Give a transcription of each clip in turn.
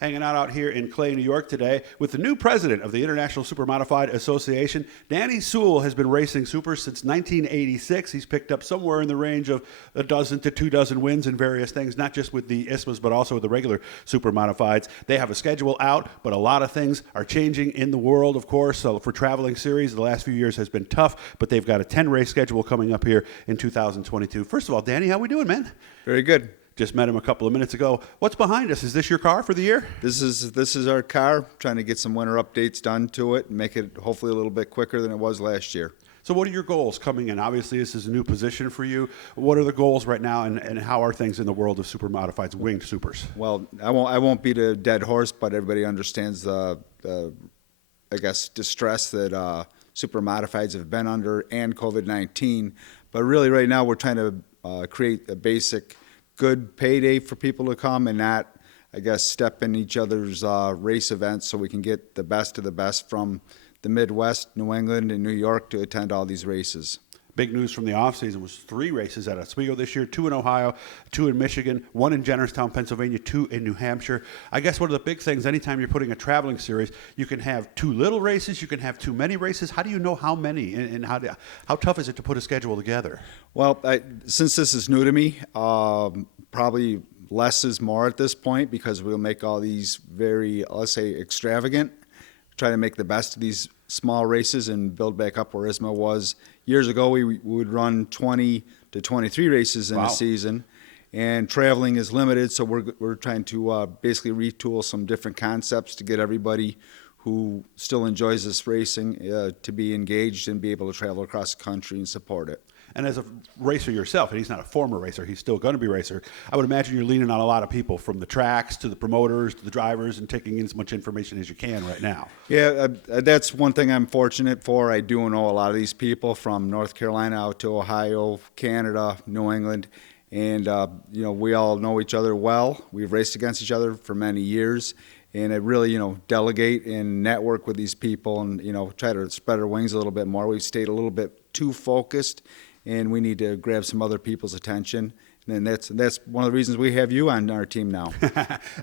Hanging out here in Clay, New York today with the new president of the International Supermodified Association. Danny Soule has been racing supers since 1986. He's picked up somewhere in the range of a dozen to 24 wins in various things, not just with the ISMAs, but also with the regular Supermodifieds. They have a schedule out, but a lot of things are changing in the world, of course. So for traveling series, the last few years has been tough, but they've got a 10-race schedule coming up here in 2022. First of all, Danny, how we doing, man? Very good. Just met him a couple of minutes ago. What's behind us? Is this your car for the year? This is our car. Trying to get some winter updates done to it and make it hopefully a little bit quicker than it was last year. So what are your goals coming in? Obviously, this is a new position for you. What are the goals right now, and how are things in the world of super modifieds, winged supers? Well, I won't beat a dead horse, but everybody understands the I guess, distress that super modifieds have been under and COVID-19. But really, right now, we're trying to create a basic good payday for people to come and not, I guess, step in each other's race events so we can get the best of the best from the Midwest, New England, and New York to attend all these races. Big news from the offseason was 3 races at Oswego this year, 2 in Ohio, 2 in Michigan, 1 in Jennerstown, Pennsylvania, 2 in New Hampshire. I guess one of the big things, anytime you're putting a traveling series, you can have too little races, you can have too many races. How do you know how many, and how tough is it to put a schedule together? Well, since this is new to me, probably less is more at this point because we'll make all these very, let's say, extravagant. Try to make the best of these small races and build back up where ISMA was. Years ago, we would run 20 to 23 races in a season, and traveling is limited, so we're trying to basically retool some different concepts to get everybody who still enjoys this racing to be engaged and be able to travel across the country and support it. And as a racer yourself, and he's not a former racer, he's still going to be a racer, I would imagine you're leaning on a lot of people, from the tracks to the promoters to the drivers, and taking in as much information as you can right now. Yeah, that's one thing I'm fortunate for. I do know a lot of these people from North Carolina out to Ohio, Canada, New England, and we all know each other well. We've raced against each other for many years, and I really, delegate and network with these people and, try to spread our wings a little bit more. We've stayed a little bit too focused, and we need to grab some other people's attention. And that's one of the reasons we have you on our team now.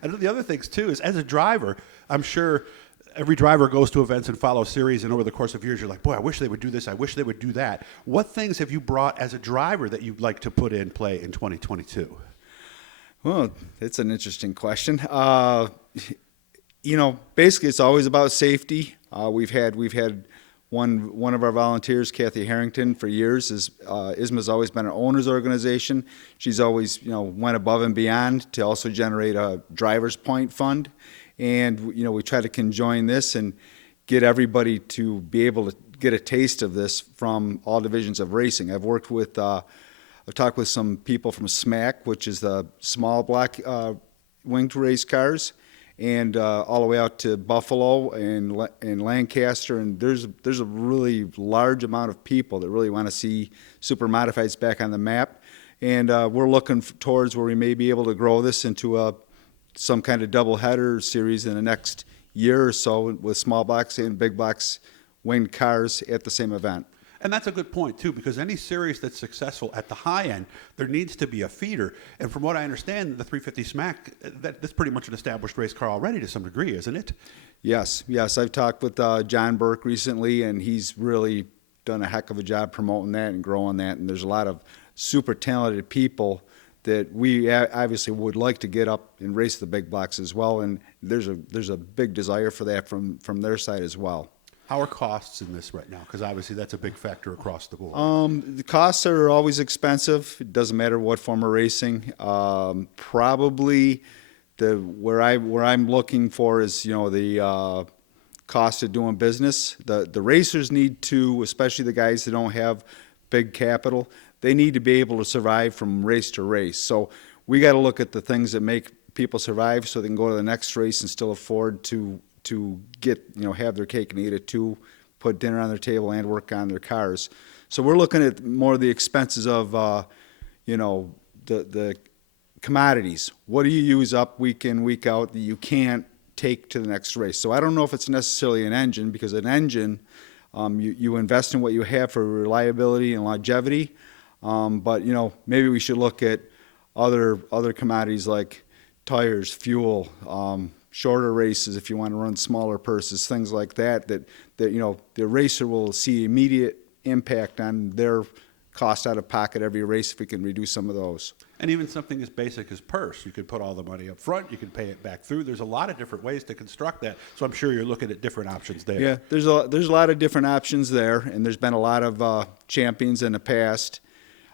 And the other things, too, is as a driver, I'm sure every driver goes to events and follows series, and over the course of years, you're like, boy, I wish they would do this, I wish they would do that. What things have you brought as a driver that you'd like to put in play in 2022? Well, that's an interesting question. Basically, it's always about safety. We've had one of our volunteers, Kathy Harrington, for years. ISMA's always been an owner's organization. She's always, went above and beyond to also generate a driver's point fund. And, we try to conjoin this and get everybody to be able to get a taste of this from all divisions of racing. I've talked with some people from SMAC, which is the small block winged race cars, and all the way out to Buffalo and Lancaster, and there's a really large amount of people that really want to see super modifieds back on the map, and we're looking towards where we may be able to grow this into some kind of double-header series in the next year or so with small blocks and big blocks winged cars at the same event. And that's a good point, too, because any series that's successful at the high end, there needs to be a feeder. And from what I understand, the 350 SMAC, that's pretty much an established race car already to some degree, isn't it? Yes. I've talked with John Burke recently, and he's really done a heck of a job promoting that and growing that. And there's a lot of super talented people that we obviously would like to get up and race the big blocks as well. And there's a big desire for that from their side as well. How are costs in this right now? Because obviously that's a big factor across the board. The costs are always expensive. It doesn't matter what form of racing. Probably where I'm looking for is the cost of doing business. The racers need to, especially the guys that don't have big capital, they need to be able to survive from race to race. So we got to look at the things that make people survive so they can go to the next race and still afford to get, have their cake and eat it too, put dinner on their table and work on their cars. So we're looking at more of the expenses of, the commodities. What do you use up week in, week out that you can't take to the next race? So I don't know if it's necessarily an engine, because an engine, you invest in what you have for reliability and longevity. But maybe we should look at other commodities like tires, fuel, shorter races, if you want to run smaller purses, things like that, that the racer will see immediate impact on their cost out of pocket every race if we can reduce some of those. And even something as basic as purse, you could put all the money up front, you can pay it back through. There's a lot of different ways to construct that, so I'm sure you're looking at different options there. Yeah, there's a lot of different options there, and there's been a lot of champions in the past.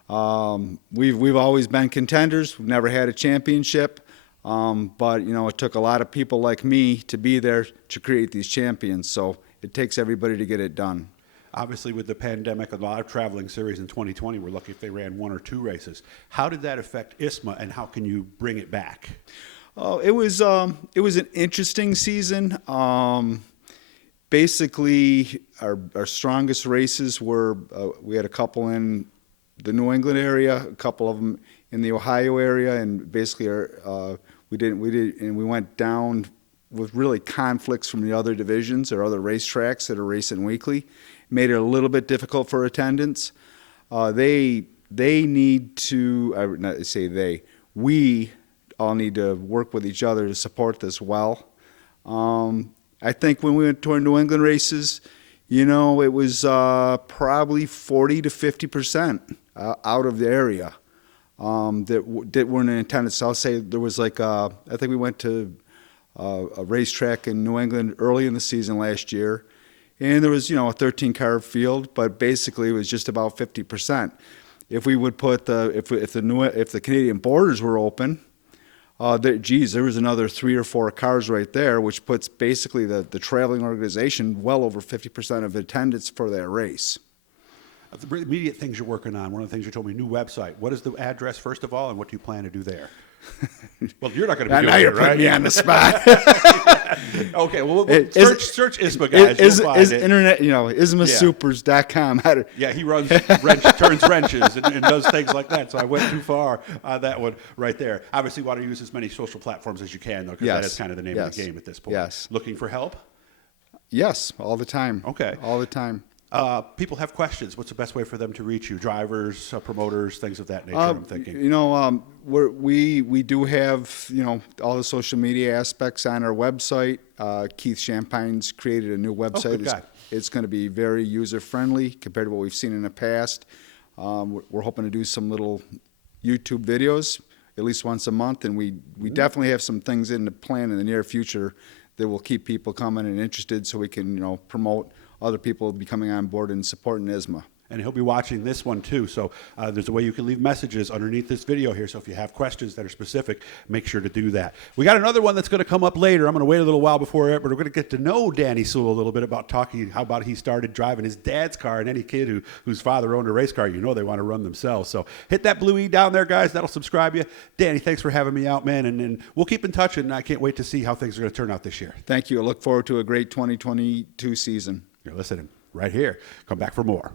We've always been contenders. We've never had a championship, but it took a lot of people like me to be there to create these champions. So it takes everybody to get it done. Obviously, with the pandemic, a lot of traveling series in 2020, we're lucky if they ran 1 or 2 races. How did that affect ISMA, and how can you bring it back? Oh, it was an interesting season. Basically, our strongest races were we had a couple in the New England area, a couple of them in the Ohio area, and basically we went down with really conflicts from the other divisions or other racetracks that are racing weekly. Made it a little bit difficult for attendance. They need to, I would not say they, we all need to work with each other to support this well. I think when we went to our New England races, it was probably 40 to 50% out of the area that weren't in attendance. So I'll say there was I think we went to a racetrack in New England early in the season last year, and there was a 13-car field, but basically it was just about 50%. If we would put if the Canadian borders were open, there was another 3 or 4 cars right there, which puts basically the traveling organization well over 50% of attendance for that race. The immediate things you're working on, one of the things you told me, new website. What is the address, first of all, and what do you plan to do there? Well, you're not going to be doing now it, you're right? putting me on the spot. Okay, well, search ISMA, guys. You'll find it. Internet, ISMASupers.com. Yeah, he turns wrenches and does things like that. So I went too far on that one right there. Obviously, want to use as many social platforms as you can, though, because that is kind of the name of the game at this point. Yes. Looking for help? Yes, all the time. Okay. All the time. People have questions. What's the best way for them to reach you? Drivers, promoters, things of that nature, I'm thinking. We do have, all the social media aspects on our website. Keith Champagne's created a new website. It's going to be very user-friendly compared to what we've seen in the past. We're hoping to do some little YouTube videos at least once a month, and we definitely have some things in the plan in the near future that will keep people coming and interested so we can, promote other people becoming on board and supporting ISMA. And he'll be watching this one too. So there's a way you can leave messages underneath this video here. So if you have questions that are specific, make sure to do that. We got another one that's going to come up later. I'm going to wait a little while before it, but we're going to get to know Danny Soule a little bit about how about he started driving his dad's car, and any kid whose father owned a race car, they want to run themselves. So hit that blue E down there, guys. That'll subscribe you. Danny, thanks for having me out, man. And we'll keep in touch, and I can't wait to see how things are going to turn out this year. Thank you. I look forward to a great 2022 season. You're listening right here. Come back for more.